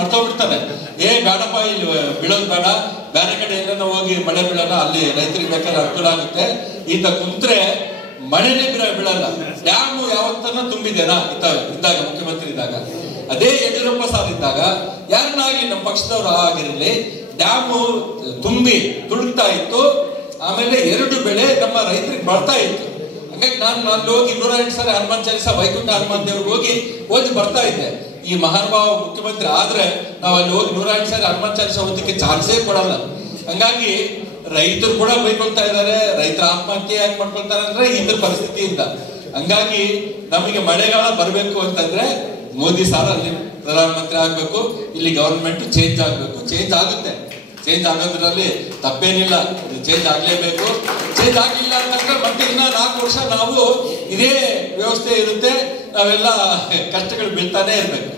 ಮರ್ತೋಗ್ಬಿಡ್ತಾರೆ. ಬೇಡಪ್ಪ ಇಲ್ಲಿ ಬೀಳೋದು ಬೇಡ, ಬೇರೆ ಕಡೆ ಎಲ್ಲ ಹೋಗಿ ಮಳೆ ಬೀಳೋಣ, ಅಲ್ಲಿ ರೈತರಿಗೆ ಬೇಕಾದ್ರೆ ಅನುಕೂಲ ಆಗುತ್ತೆ. ಈತ ಕುಂತ್ರೆ ಮಳೆನೇ ಬೀಳಲ್ಲ. ಡ್ಯಾಮು ಯಾವತ್ತನ ತುಂಬಿದೆನಾ ಇದ್ದಾಗ ಮುಖ್ಯಮಂತ್ರಿ ಇದ್ದಾಗ? ಅದೇ ಯಡಿಯೂರಪ್ಪ ಸಾರ್ ಇದ್ದಾಗ ಯಾರನ್ನಾಗಿ ನಮ್ಮ ಪಕ್ಷದವರು ಆಗಿರಲಿ ಡ್ಯಾಮು ತುಂಬಿ ತುಳುಕ್ತಾ ಇತ್ತು. ಆಮೇಲೆ 2 ಬೆಳೆ ನಮ್ಮ ರೈತರಿಗೆ ಬರ್ತಾ ಇತ್ತು. ಹಾಗಾಗಿ ನಾನು ಹೋಗಿ 108 ಸಾರಿ ಹನುಮಾನ್ ಚಾಲಿಸ ವೈಕುಂಠ ಹನುಮಾನ್ ದೇವ್ರಿಗೆ ಓದಿ ಬರ್ತಾ ಇದ್ದೆ. ಈ ಮಹಾನುಭಾವ ಮುಖ್ಯಮಂತ್ರಿ ಆದ್ರೆ ನಾವು ಅಲ್ಲಿ ಹೋಗಿ 108 ಸಾರಿ ಹನುಮಾನ್ ಚಾಲಿಸ ಓದಕ್ಕೆ ಚಾನ್ಸೇ ಕೊಡಲ್ಲ. ಹಂಗಾಗಿ ರೈತರು ಕೂಡ ಬೈಕೊಳ್ತಾ ಇದ್ದಾರೆ. ರೈತರ ಆತ್ಮಹತ್ಯೆ ಯಾಕೆ ಮಾಡ್ಕೊಳ್ತಾರೆ ಅಂದ್ರೆ ಇದ್ರ ಪರಿಸ್ಥಿತಿಯಿಂದ. ಹಂಗಾಗಿ ನಮಗೆ ಮಳೆಗಾಲ ಬರಬೇಕು ಅಂತಂದ್ರೆ ಮೋದಿ ಸಾರ್ ಅಲ್ಲಿ ಪ್ರಧಾನಮಂತ್ರಿ ಆಗ್ಬೇಕು, ಇಲ್ಲಿ ಗವರ್ಮೆಂಟ್ ಚೇಂಜ್ ಆಗ್ಬೇಕು. ಚೇಂಜ್ ಆಗುತ್ತೆ, ಚೇಂಜ್ ಆಗೋದ್ರಲ್ಲಿ ತಪ್ಪೇನಿಲ್ಲ, ಚೇಂಜ್ ಆಗ್ಲೇಬೇಕು. ಚೇಂಜ್ ಆಗ್ಲಿಲ್ಲ ಅಂತಂದ್ರೆ ಮತ್ತೆ ಇನ್ನ 4 ವರ್ಷ ನಾವು ಇದೇ ವ್ಯವಸ್ಥೆ ಇರುತ್ತೆ, ನಾವೆಲ್ಲ ಕಷ್ಟಗಳು ಬೀಳ್ತಾನೆ ಇರ್ಬೇಕು.